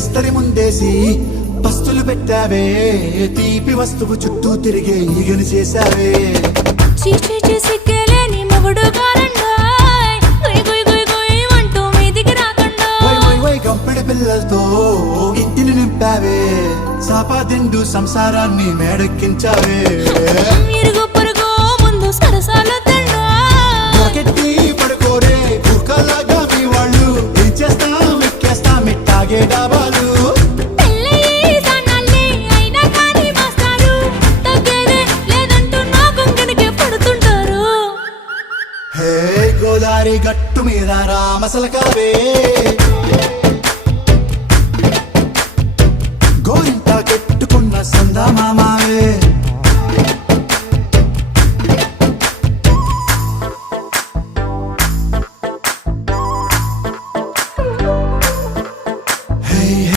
ఇస్తరి ముందేసి పస్తులు పెట్టావే తీపి వస్తువు చుట్టూ తిరిగే ఈగను చేశావే చీచీ చేసి కేలేని మొగుడు గారండాయ్ గుయ్ గుయ్ గుయ్ గుయ్ అంటూ మీదికి రాకుండా గంపెడి పిల్లలతో ఇంటిని నింపావే సాపాదిండు సంసారాన్ని మేడెక్కించావే ఇరుగు పొరుగు ముందు సరసాల తండా రాకెట్టి పడుకోరే కుక్కలాగా మీ వాళ్ళు ఏం చేస్తాం ఎక్కేస్తాం ఇట్టాగే డాబాలు పెళ్ళయి సన్నాళ్ళే అయినా కానీ మాస్తారు తగ్గేదే లేదంటూ నా కొంగనికే పడుతుంటారు హే గోదారి గట్టు మీద రామసలకావే